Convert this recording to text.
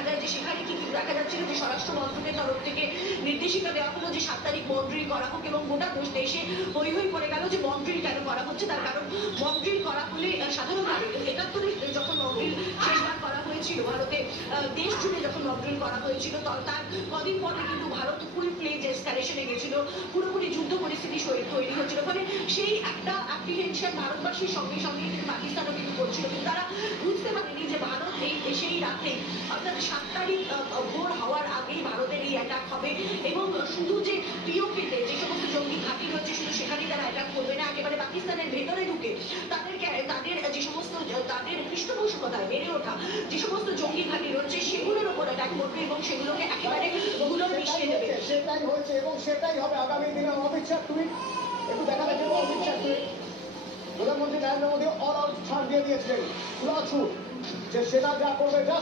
দেখা যায় যে সেখানে কি দেখা যাচ্ছিল যে স্বরাষ্ট্র মন্ত্রকের তরফ থেকে নির্দেশিকা দেওয়া হলো যে 7 তারিখ মক ড্রিল করা হোক এবং গোটা দেশে হই হই পড়ে গেল যে মক ড্রিল কেন করা হচ্ছে। তার কারণ মক ড্রিল করা হলে সাধারণভাবে 71 যখন মক ড্রিল শেষবার করা হয়েছিল ভারতে, দেশ জুড়ে যখন মক ড্রিল করা হয়েছিল তার কদিন পরে কিন্তু ভারত ফুল ফ্লেজ এসকালেশনে গেছিল, পুরোপুরি যুদ্ধ পরিস্থিতি তৈরি হচ্ছিল। ফলে সেই একটা অ্যাপ্রিহেনশন ভারতবাসীর সঙ্গে সঙ্গে কিন্তু পাকিস্তানও কিন্তু করছিল, কিন্তু তারা বুঝতে পারেনি যে ভারত সেই রাতে অর্থাৎ 7 তারিখ ভোর হওয়ার আগেই ভারতের এই অ্যাটাক হবে এবং শুধু যে পিওকেতে যে সমস্ত জঙ্গি ঘাঁটি রয়েছে শুধু সেখানেই তারা অ্যাটাক করবে না, একেবারে পাকিস্তানের ভেতরে ঢুকে তাদের যে সমস্ত তাদের পৃষ্ঠপোষকতায় বেড়ে ওঠা যে সমস্ত জঙ্গি ঘাঁটি রয়েছে সেগুলোর উপর অ্যাটাক করবে এবং সেগুলোকে একেবারে ধুলোয় মিশিয়ে দেবে। সেটাই হয়েছে এবং সেটাই হবে আগামী দিনে। অমিত শাহ টুইট একটু দেখা যাচ্ছে, অমিত শাহ টুইট প্রধানমন্ত্রী নরেন্দ্র মোদী অল আউট ছাড় দিয়ে দিয়েছিলেন, খোলা ছুট যে সেটা যা করবে যা